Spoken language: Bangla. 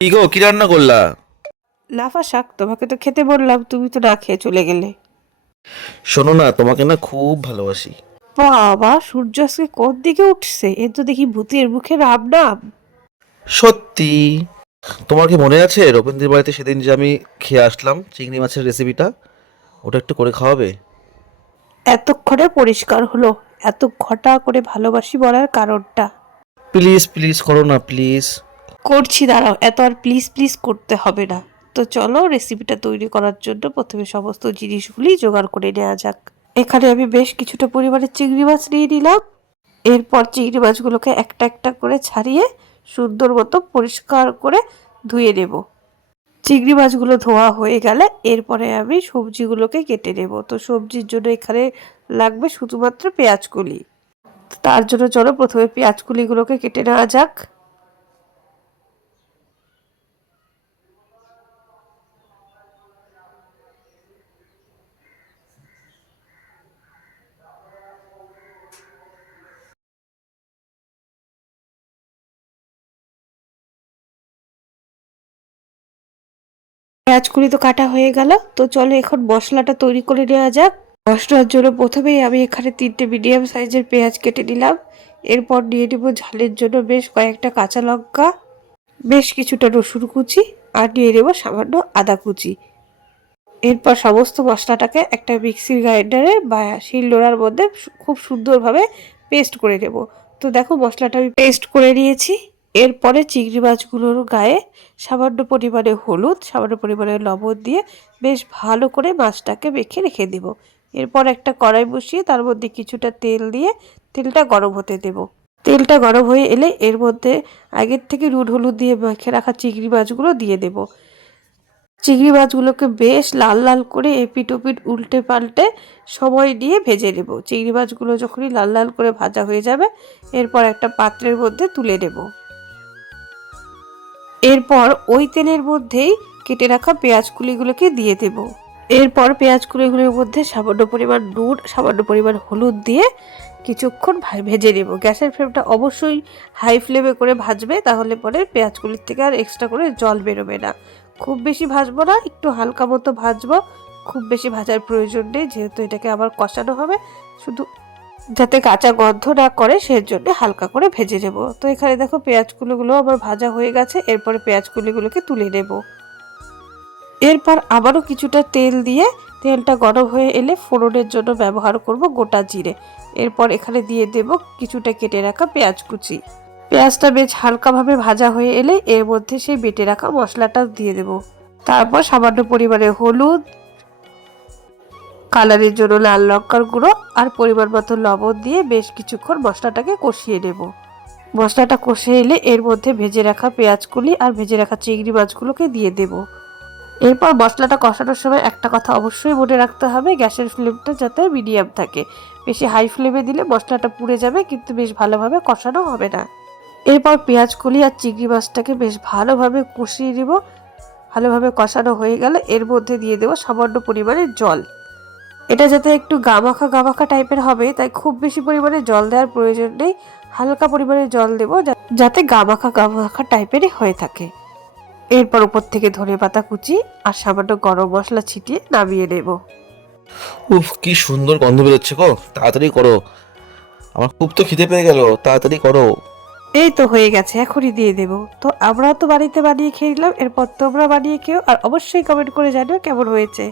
কি গো, কি রান্না করলা? লাফা শাক, তোমাকে তো খেতে বললাম, তুমি তো না খেয়ে চলে গেলে। শোনো না, তোমাকে না খুব ভালোবাসি। বাবা, সূর্য আজকে কোন দিকে উঠছে? এ তো দেখি ভূতের মুখে রাম নাম। সত্যি? তোমার কি মনে আছে রবীন্দ্রের বাড়িতে সেদিন যে আমি খেয়ে আসলাম চিংড়ি মাছের রেসিপিটা? ওটা একটু করে খাওয়াবে? এতক্ষণে পরিষ্কার হলো এত ঘটা করে ভালোবাসি বলার কারণটা। প্লিজ প্লিজ করো না, প্লিজ। করছি, দাঁড়াও, এত আর প্লিজ প্লিজ করতে হবে না। তো চলো, রেসিপিটা তৈরি করার জন্য প্রথমে সমস্ত জিনিসগুলি জোগাড় করে নেওয়া যাক। এখানে আমি বেশ কিছুটা পরিমাণে চিংড়ি মাছ নিয়ে নিলাম। এরপর চিংড়ি মাছগুলোকে একটা একটা করে ছাড়িয়ে সুন্দর মতো পরিষ্কার করে ধুয়ে নেব। চিংড়ি মাছগুলো ধোয়া হয়ে গেলে এরপরে আমি সবজিগুলোকে কেটে নেব। তো সবজির জন্য এখানে লাগবে শুধুমাত্র পেঁয়াজ কলি। তার জন্য চলো প্রথমে পেঁয়াজ কলিগুলোকে কেটে নেওয়া যাক। পেঁয়াজ কলি তো কাটা হয়ে গেল, তো চলো এখন মশলাটা তৈরি করে নেওয়া যাক। মশলার জন্য প্রথমেই আমি এখানে 3টে মিডিয়াম সাইজের পেঁয়াজ কেটে নিলাম। এরপর নিয়ে নেব ঝালের জন্য বেশ কয়েকটা কাঁচা লঙ্কা, বেশ কিছুটা রসুন কুচি, আর নিয়ে নেব সামান্য আদা কুচি। এরপর সমস্ত মশলাটাকে একটা মিক্সির গ্রাইন্ডারে বা শিলনোড়ার মধ্যে খুব সুন্দরভাবে পেস্ট করে নেব। তো দেখো, মশলাটা আমি পেস্ট করে নিয়েছি। এরপরে চিংড়ি মাছগুলোর গায়ে সামান্য পরিমাণে হলুদ, সামান্য পরিমাণে লবণ দিয়ে বেশ ভালো করে মাছটাকে মেখে রেখে দেব। এরপর একটা কড়াই বসিয়ে তার মধ্যে কিছুটা তেল দিয়ে তেলটা গরম হতে দেব। তেলটা গরম হয়ে এলে এর মধ্যে আগের থেকে নুন হলুদ দিয়ে মেখে রাখা চিংড়ি মাছগুলো দিয়ে দেব। চিংড়ি মাছগুলোকে বেশ লাল লাল করে এপিট ওপিট উল্টে পাল্টে সময় নিয়ে ভেজে নেব। চিংড়ি মাছগুলো যখনই লাল লাল করে ভাজা হয়ে যাবে এরপর একটা পাত্রের মধ্যে তুলে নেব। এরপর ওই তেলের মধ্যেই কেটে রাখা পেঁয়াজ কুলিগুলোকে দিয়ে দেব। এরপর পেঁয়াজ কুলিগুলোর মধ্যে সামান্য পরিমাণ নুন, সামান্য পরিমাণ হলুদ দিয়ে কিছুক্ষণ ভেজে নেব। গ্যাসের ফ্লেমটা অবশ্যই হাই ফ্লেমে করে ভাজবে, তাহলে পরে পেঁয়াজ কুলির থেকে আর এক্সট্রা করে জল বেরোবে না। খুব বেশি ভাজবো না, একটু হালকা মতো ভাজবো। খুব বেশি ভাজার প্রয়োজন নেই, যেহেতু এটাকে আবার কষানো হবে। শুধু যাতে কাঁচা গন্ধ না করে সেজন্য হালকা করে ভেজে নেব। তো এখানে দেখো পেঁয়াজ কুলিগুলো আমার ভাজা হয়ে গেছে। এরপরে পেঁয়াজ কুলিগুলোকে তুলে নেব। এরপর আবারও কিছুটা তেল দিয়ে তেলটা গরম হয়ে এলে ফোড়নের জন্য ব্যবহার করব গোটা জিরে। এরপর এখানে দিয়ে দেব কিছুটা কেটে রাখা পেঁয়াজ কুচি। পেঁয়াজটা বেশ হালকাভাবে ভাজা হয়ে এলে এর মধ্যে সেই বেটে রাখা মশলাটা দিয়ে দেব। তারপর সামান্য পরিমাণে হলুদ, কালারের জন্য লাল লঙ্কার গুঁড়ো আর পরিমাণ মতো লবণ দিয়ে বেশ কিছুক্ষণ মশলাটাকে কষিয়ে নেব। মশলাটা কষে এলে এর মধ্যে ভেজে রাখা পেঁয়াজগুলি আর ভেজে রাখা চিংড়ি মাছগুলোকে দিয়ে দেব। এরপর মশলাটা কষানোর সময় একটা কথা অবশ্যই মনে রাখতে হবে, গ্যাসের ফ্লেমটা যাতে মিডিয়াম থাকে। বেশি হাই ফ্লেমে দিলে মশলাটা পুড়ে যাবে, কিন্তু বেশ ভালোভাবে কষানো হবে না। এরপর পেঁয়াজ কলি আর চিংড়ি মাছটাকে বেশ ভালোভাবে কষিয়ে নেব। ভালোভাবে কষানো হয়ে গেলে এর মধ্যে দিয়ে দেবো সামান্য পরিমাণে জল। এটা যাতে একটু গামাখা গামাখা টাইপের হবে, তাই খুব বেশি পরিমাণে জল দেওয়ার প্রয়োজন নেই। হালকা পরিমাণে জল দেবো যাতে গামাখা গামাখা টাইপেরই হয়ে থাকে। এরপর উপর থেকে ধনেপাতা কুচি আর সামান্য গরম মশলা ছিটিয়ে নামিয়ে নেব। উফ, কি সুন্দর গন্ধ বেরোচ্ছে গো, তাড়াতাড়ি করো। আমার খুব তো খিদে পেয়ে গেল, তাড়াতাড়ি করো। এই তো হয়ে গেছে, এখনই দিয়ে দেব। তো আমরাও তো বাড়িতে বানিয়ে খেয়ে নিলাম, এরপর তোমরা বানিয়ে খেও আর অবশ্যই কমেন্ট করে জানিও কেমন হয়েছে।